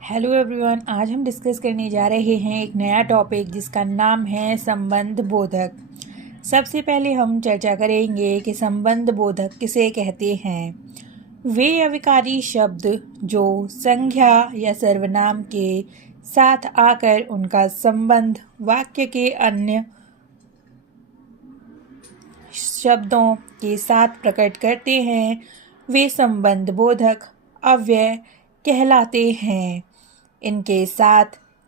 Hello everyone, आज हम discuss करने जा रहे हैं एक नया टॉपिक जिसका नाम है संबंध बोधक। सबसे पहले हम चर्चा करेंगे कि संबंध बोधक किसे कहते हैं। वे अविकारी शब्द जो संज्ञा या सर्वनाम के साथ आकर उनका संबंध वाक्य के अन्य शब्दों के साथ प्रकट करते हैं, वे संबंध बोधक अव्यय कहलाते हैं। इनके साथ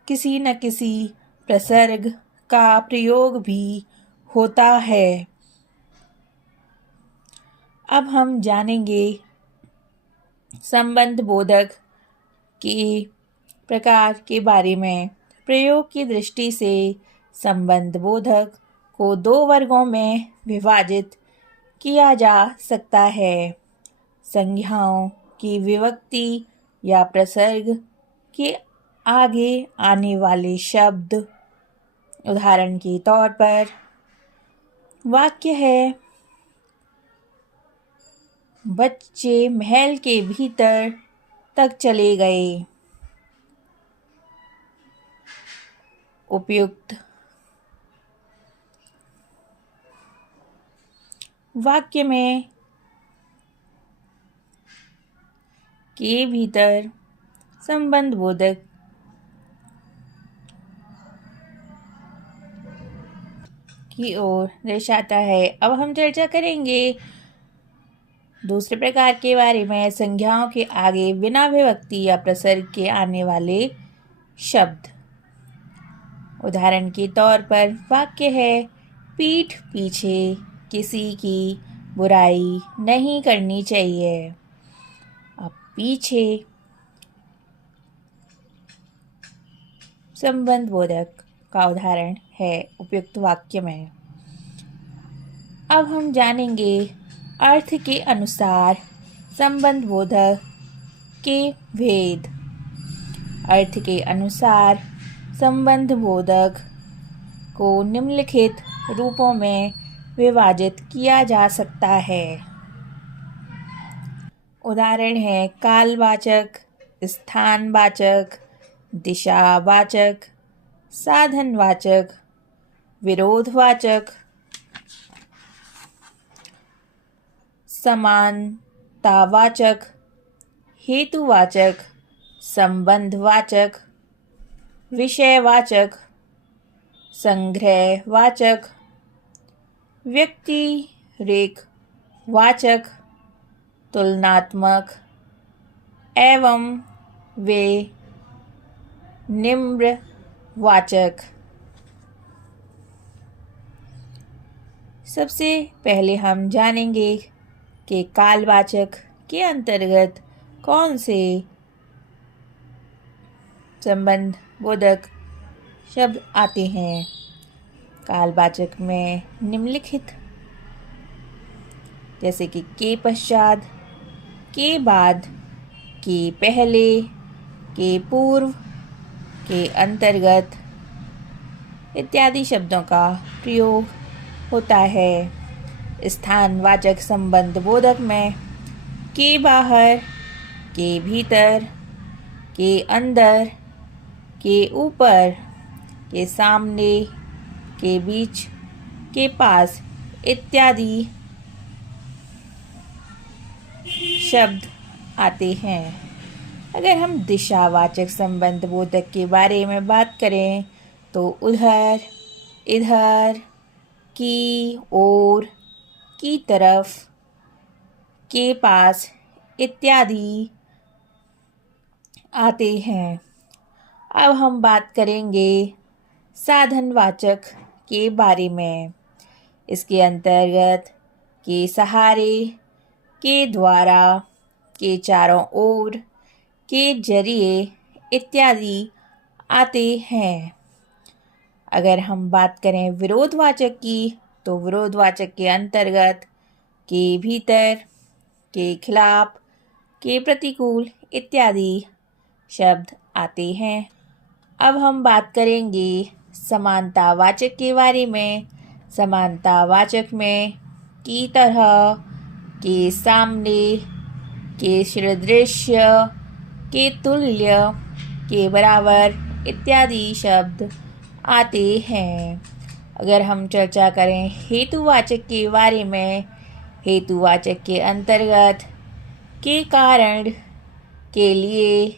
किसी न किसी प्रसर्ग का प्रयोग भी होता है। अब हम जानेंगे संबंध बोधक के प्रकार के बारे में। प्रयोग की दृष्टि से संबंध बोधक को दो वर्गों में विभाजित किया जा सकता है। संज्ञाओं की विभक्ति या प्रसर्ग के आगे आने वाले शब्द। उदाहरण के तौर पर वाक्य है, बच्चे महल के भीतर तक चले गए। उपयुक्त वाक्य में के भीतर संबंध बोधक की ओर दर्शाता है। अब हम चर्चा करेंगे दूसरे प्रकार के बारे में। संज्ञाओं के आगे बिना विभक्ति या प्रसर्ग के आने वाले शब्द। उदाहरण के तौर पर वाक्य है, पीठ पीछे किसी की बुराई नहीं करनी चाहिए। अब पीछे संबंध बोधक का उदाहरण है उपयुक्त वाक्य में। अब हम जानेंगे अर्थ के अनुसार संबंध बोधक के भेद। अर्थ के अनुसार संबंध बोधक को निम्नलिखित रूपों में विभाजित किया जा सकता है। उदाहरण है कालवाचक, स्थानवाचक, दिशावाचक, साधनवाचक, विरोधवाचक, समानतावाचक, हेतुवाचक, संबंधवाचक, विषयवाचक, संग्रहवाचक, व्यतिरेकवाचक, तुलनात्मक एवं वे निम्नवाचक। सबसे पहले हम जानेंगे कि कालवाचक के अंतर्गत कौन से संबंध बोधक शब्द आते हैं। कालवाचक में निम्नलिखित जैसे कि के पश्चात, के बाद, के पहले, के पूर्व, के अंतर्गत इत्यादि शब्दों का प्रयोग होता है। स्थानवाचक संबंध बोधक में के बाहर, के भीतर, के अंदर, के ऊपर, के सामने, के बीच, के पास इत्यादि शब्द आते हैं। अगर हम दिशावाचक संबंध बोधक के बारे में बात करें तो उधर, इधर, की ओर, की तरफ, के पास इत्यादि आते हैं। अब हम बात करेंगे साधनवाचक के बारे में। इसके अंतर्गत के सहारे, के द्वारा, के चारों ओर, के जरिए इत्यादि आते हैं। अगर हम बात करें विरोधवाचक की तो विरोधवाचक के अंतर्गत के भीतर, के खिलाफ, के प्रतिकूल इत्यादि शब्द आते हैं। अब हम बात करेंगे समानतावाचक के बारे में। समानतावाचक में की तरह, के सामने, के सदृश, के तुल्य के बराबर इत्यादि शब्द आते हैं। अगर हम चर्चा करें हेतुवाचक के बारे में, हेतुवाचक के अंतर्गत के कारण, के लिए,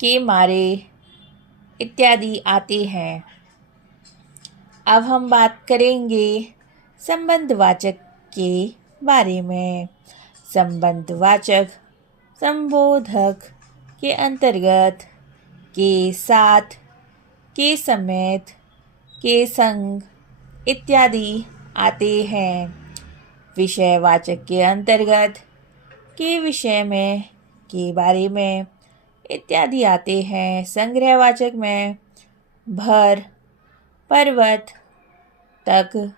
के मारे इत्यादि आते हैं। अब हम बात करेंगे संबंधवाचक के बारे में। संबंधवाचक संबोधक के अंतर्गत के साथ, के समेत, के संग इत्यादि आते हैं। विषयवाचक के अंतर्गत के विषय में, के बारे में इत्यादि आते हैं। संग्रहवाचक में भर, पर्वत, तक,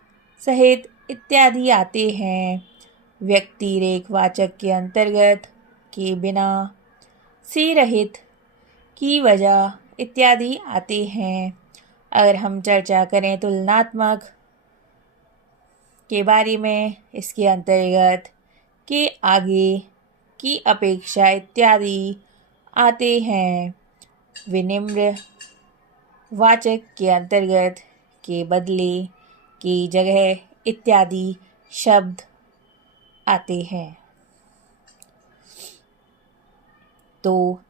सहित इत्यादि आते हैं। व्यक्तिरेखवाचक के अंतर्गत के बिना, से रहित, की वजह इत्यादि आते हैं। अगर हम चर्चा करें तुलनात्मक के बारे में, इसके अंतर्गत के आगे, की अपेक्षा इत्यादि आते हैं। विनिम्र वाचक के अंतर्गत के बदले, की जगह इत्यादि शब्द आते हैं। तो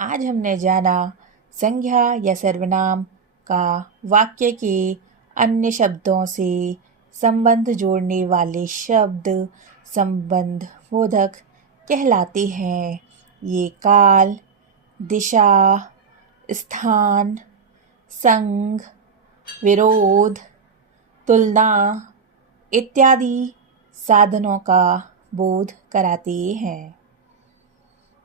आज हमने जाना संज्ञा या सर्वनाम का वाक्य के अन्य शब्दों से संबंध जोड़ने वाले शब्द संबंध बोधक कहलाते हैं। ये काल, दिशा, स्थान, संग, विरोध, तुलना इत्यादि साधनों का बोध कराते हैं।